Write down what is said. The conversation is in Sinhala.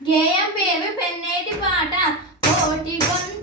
గేయం పేరు పెన్నేటి పాట కోటి కొండ